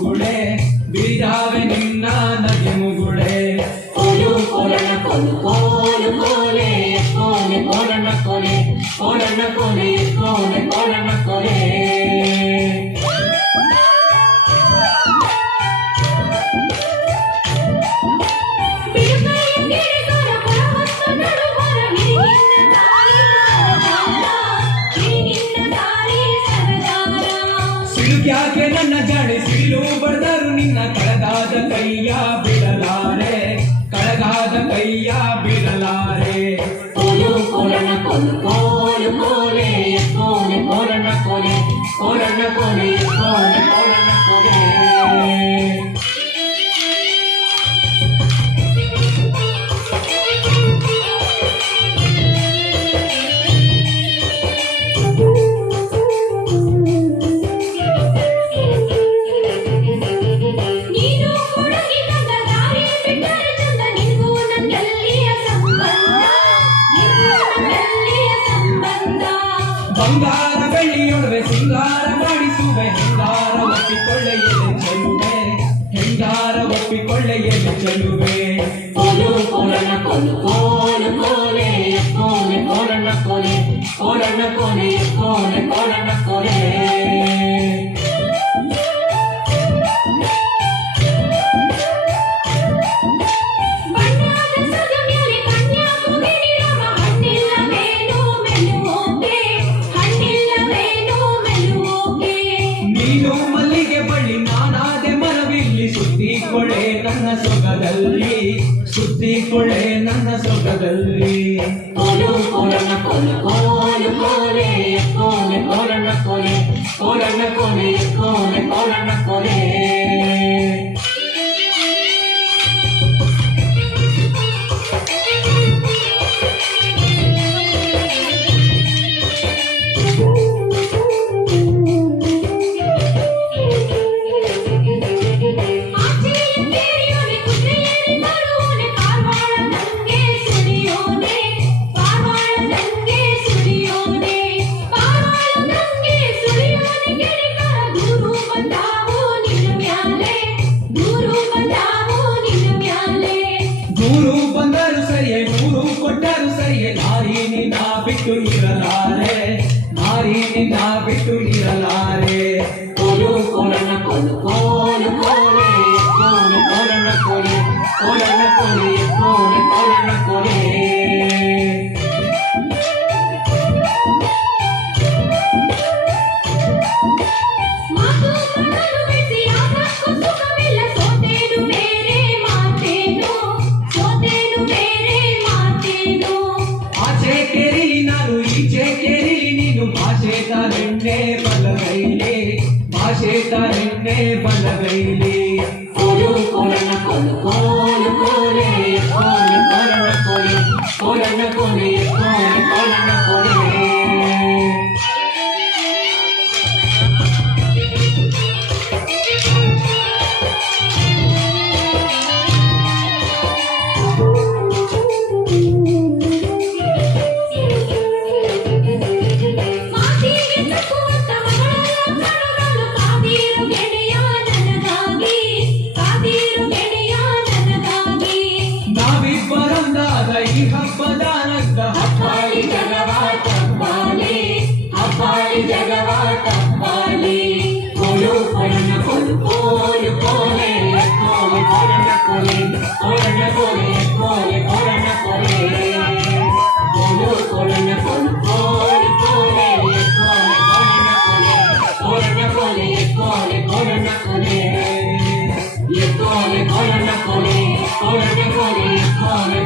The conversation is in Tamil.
ಮುಗುಳೆ ಬೀದಾವೆ ನಿನ್ನ ನಗೆ ಮುಗುಳೆ ಕೋಲು ಕೋಲಣ್ಣ ಕೋಲು ಕೋಲು ಕೋಲೆ ಕೋಲೆ ಕೋಲಣ್ಣ ಕೋಲೆ ಕೋಲಣ್ಣ ಕೋಲೆ ಕೋಲೆ ಕೋಲಣ್ಣ ಕೋಲೆ கையா விடலாரே கழகாத கையா விடலாரே கோலும் கோலன கோலும் கோலும் கோலே கோலும் சிங்கார வெள்ளியொழுவே சிங்கார மடிசுவே ஹெங்கார ஒப்பிக்கொள்ள எது சொல்லுவே. ஹெங்கார ஒப்பிக்கொள்ள எது சொல்லுவே. கொலு கொலன கொலு கோல கோலே கோலே கோலன கோலே கோலன கோலே கோலே கோலன கோலே. ಸುತ್ತಿಕೊಳ್ಳೆ ನನ್ನ ಸೊಗದಲ್ಲಿ ಕೋಲು ಕೋಲಣ್ಣ ಕೋಲು ಕೋಲು ಕೋಲೆ ಕೋಲೆ ಕೋಲಣ್ಣ ಕೋಲೆ ಕೋಲಣ್ಣ ಕೋಲೆ ಕೋಲೆ ಕೋಲಣ್ಣ ಕೋಲೆ மாசேதா நின்னே பல்லவையிலே மாசேதா நின்னே பல்லவையிலே ஒரு கொலன கொலு கோலு கோலே கோலு கொலன கொலு கொலன கொலே கோலு கொலன கொலே. हक्कदार असता